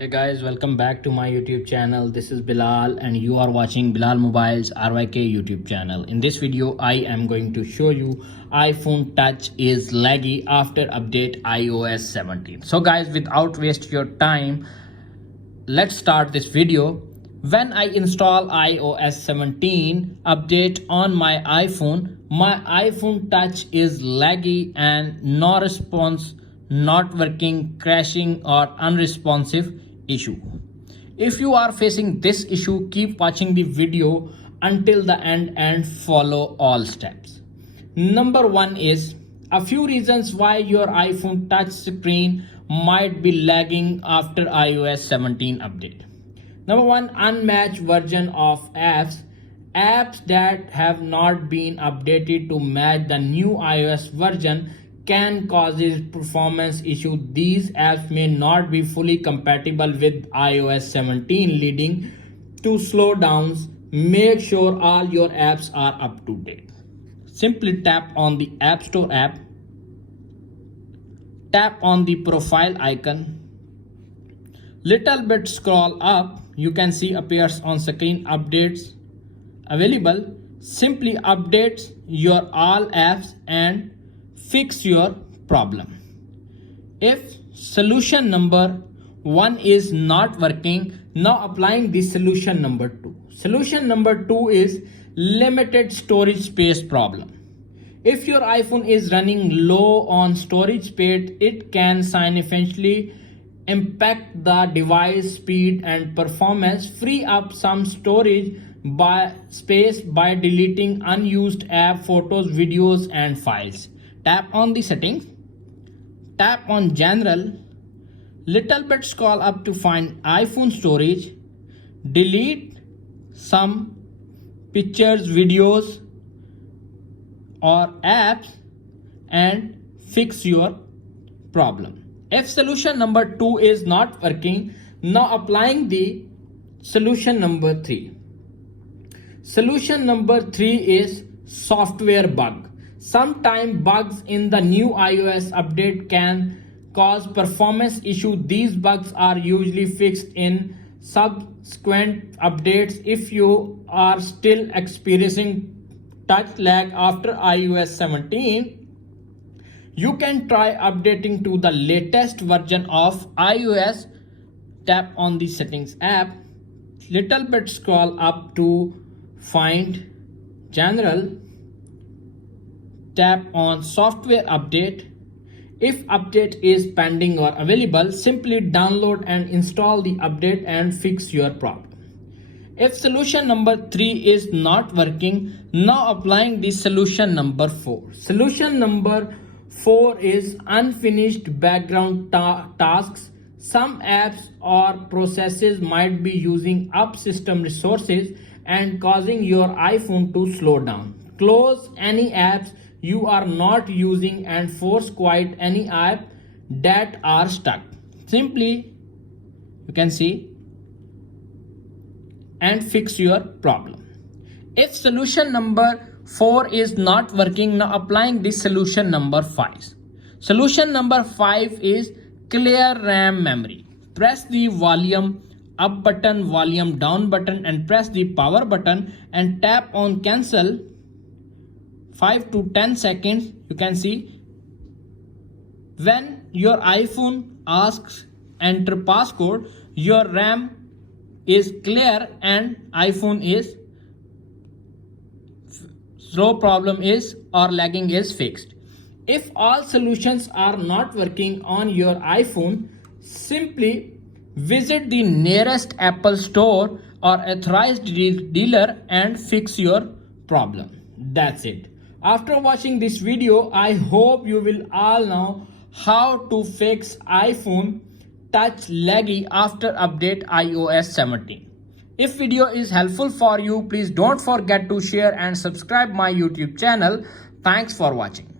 Hey guys, welcome back to my YouTube channel. This is Bilal and you are watching Bilal Mobile's RYK YouTube channel. In this video, I am going to show you iPhone Touch is laggy after update iOS 17. So guys, without waste your time, let's start this video. When I install iOS 17 update on my iPhone Touch is laggy and no response, not working, crashing or unresponsive issue. If you are facing this issue, keep watching the video until the end and follow all steps. Number one is a few reasons why your iPhone touch screen might be lagging after iOS 17 update. Number one, unmatched version of apps. Apps that have not been updated to match the new iOS version can cause performance issue. These apps may not be fully compatible with iOS 17, leading to slowdowns. Make sure all your apps are up to date. Simply tap on the App Store app, tap on the profile icon, little bit scroll up, you can see appears on screen updates available. Simply update your all apps and fix your problem. If solution number 1 is not working, now applying the solution number 2. Solution number 2 is limited storage space problem. If your iPhone is running low on storage space, it can significantly impact the device speed and performance. Free up some storage space by deleting unused app, photos, videos and files. Tap on the settings, tap on general, little bit scroll up to find iPhone storage, delete some pictures, videos or apps and fix your problem. If solution number 2 is not working, now applying the solution number 3. Solution number 3 is software bug. Sometimes bugs in the new iOS update can cause performance issue. These bugs are usually fixed in subsequent updates. If you are still experiencing touch lag after iOS 17, you can try updating to the latest version of iOS. Tap on the settings app, little bit scroll up to find general, tap on software update. If update is pending or available, simply download and install the update and fix your problem. If solution number 3 is not working, now applying the solution number 4. Solution number 4 is unfinished background tasks. Some apps or processes might be using up system resources and causing your iPhone to slow down. Close any apps you are not using and force quit any app that are stuck. Simply, you can see, and fix your problem. If solution number 4 is not working, now applying the solution number 5. Solution number 5 is clear RAM memory. Press the volume up button, volume down button and press the power button and tap on cancel. 5 to 10 seconds, you can see when your iPhone asks enter passcode, your RAM is clear and iPhone is slow problem is or lagging is fixed. If all solutions are not working on your iPhone, simply visit the nearest Apple store or authorized dealer and fix your problem. That's it. After watching this video, I hope you will all know how to fix iPhone touch laggy after update iOS 17. If video is helpful for you, please don't forget to share and subscribe my YouTube channel. Thanks for watching.